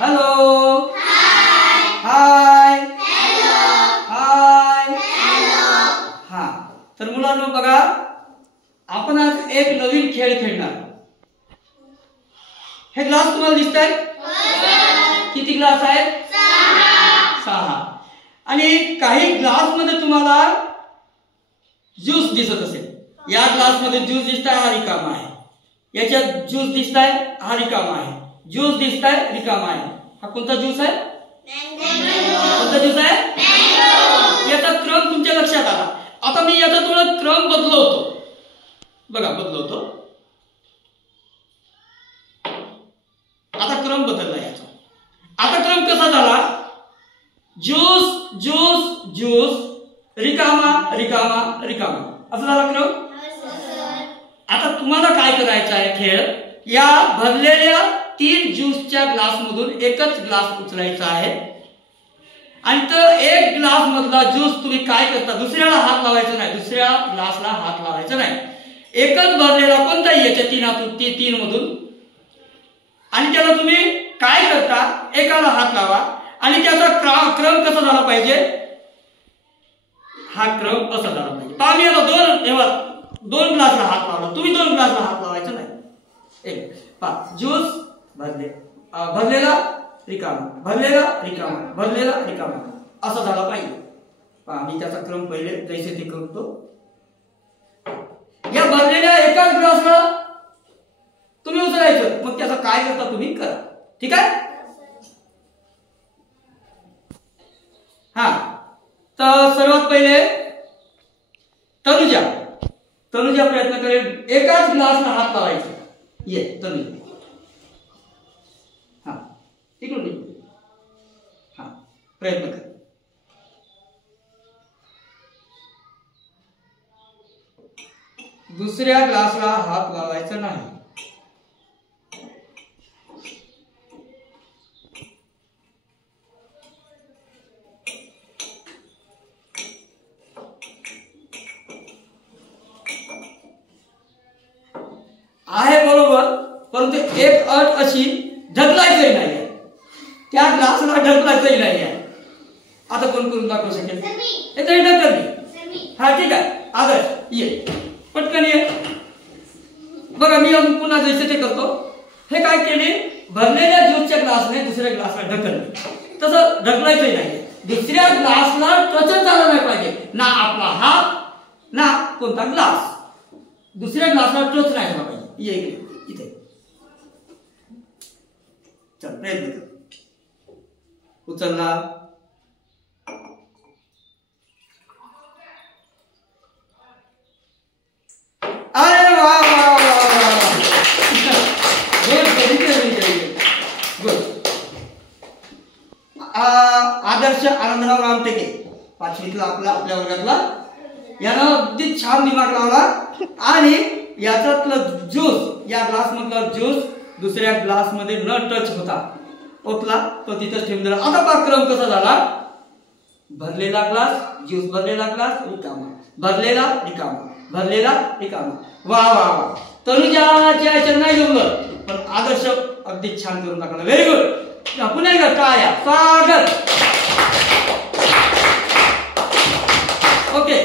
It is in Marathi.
हॅलो, हाय, हाय, हा. तर मुलांनो बघा, आपण आज एक नवीन खेळ खेळणार. हे ग्लास तुम्हाला दिसतायत? किती ग्लास आहेत? 6. आणि काही ग्लास मध्ये तुम्हाला ज्यूस दिसत असेल. या ग्लास मध्ये ज्यूस दिसताय, हा रिकामा आहे. याच्यात ज्यूस दिसताय, हा रिकामा आहे. ज्यूस दिसताय, रिकामा आहे. हा कोणता ज्यूस आहे? कोणता ज्यूस आहे? याचा क्रम तुमच्या लक्षात आला. आता मी याचा थोडा क्रम बदलवतो. बघा, बदलवतो. आता क्रम बदलला याचा. आता क्रम कसा झाला? ज्यूस, ज्यूस, ज्यूस, रिकामा, रिकामा, रिकामा, असा झाला क्रम. आता तुम्हाला काय करायचं आहे? खेळ, या भरलेल्या 3 ज्यूसच्या ग्लास मधून एकच ग्लास उचलायचा आहे. आणि तो एक ग्लास मधला ज्यूस तुम्ही काय करता? दुसऱ्याला हात लावायचा नाही, दुसऱ्या ग्लासला हात लावायचा नाही. एकच भरलेला कोणताही याच्या 3 मधून, आणि त्याला तुम्ही काय करता? एकाला हात लावा. आणि त्याचा क्रम कसा झाला पाहिजे? हा क्रम असा झाला पाहिजे. पाणी याला 2 ग्लासला हात लावला, तुम्ही 2 ग्लासला हात लावायचा नाही. एक ज्यूस भरले, भरलेला रिकामा, भरलेला रिकामा, भरलेला रिकामा, असा झाला पाहिजे. मी त्याचा क्रम पहिले जैसे ते करतो. या भरलेल्या एकाच ग्लासला तुम्ही उचलायचं. मग त्याचा काय करता तुम्ही करा. ठीक आहे? हा. तर सर्वात पहिले तनुजा प्रयत्न करेल एकाच ग्लासला हात लावायचा. ये तनुजा, हा इकडून हा प्रयत्न कर. दुसऱ्या ग्लासला हात लावायचा नाही. आहे बरोबर, परंतु एक अट अशी, ढकलायचंही नाही आहे. त्या ग्लासला ढकलायचंही नाही आहे. आता कोण करून दाखवू शकेल? हे तरी ढकलली. हा ठीक आहे. आदर्श ये, पटकन ये. बघा, मी पुन्हा जैसे ते करतो. हे काय केले? भरलेल्या ज्यूसच्या ग्लासने दुसऱ्या ग्लासला ढकलले. तसं ढकलायचंही नाही. दुसऱ्या ग्लासला टचच झाला नाही पाहिजे. ना आपला हात ना कोणता ग्लास. दुसऱ्या ग्लासला टच नाही झाला पाहिजे. ये इथे. चल प्रयत्न कर. उचलला. अरे वा वा वा, गुड. आदर्श आनंदराव रामटेके, 5वीतला आपल्या वर्गातला, यानं अगदी छान दिमाग लावला. आणि याच्यातलं ज्यूस, या ग्लास मधला ज्यूस दुसऱ्या ग्लास मध्ये न टच होता ओतला, तो तिथंच ठेवून दिला. आता पहा क्रम कसा झाला? भरलेला ग्लास, ज्यूस, भरलेला ग्लास, रिकामा, भरलेला रिकामा, भरलेला रिकामा. वा वा वा. तनुजाच्या याच्यात नाही जमलं, पण आदर्श अगदी छान करून टाकला. Very good. पुन्हा एकदा टाळ्या. स्वागत. ओके.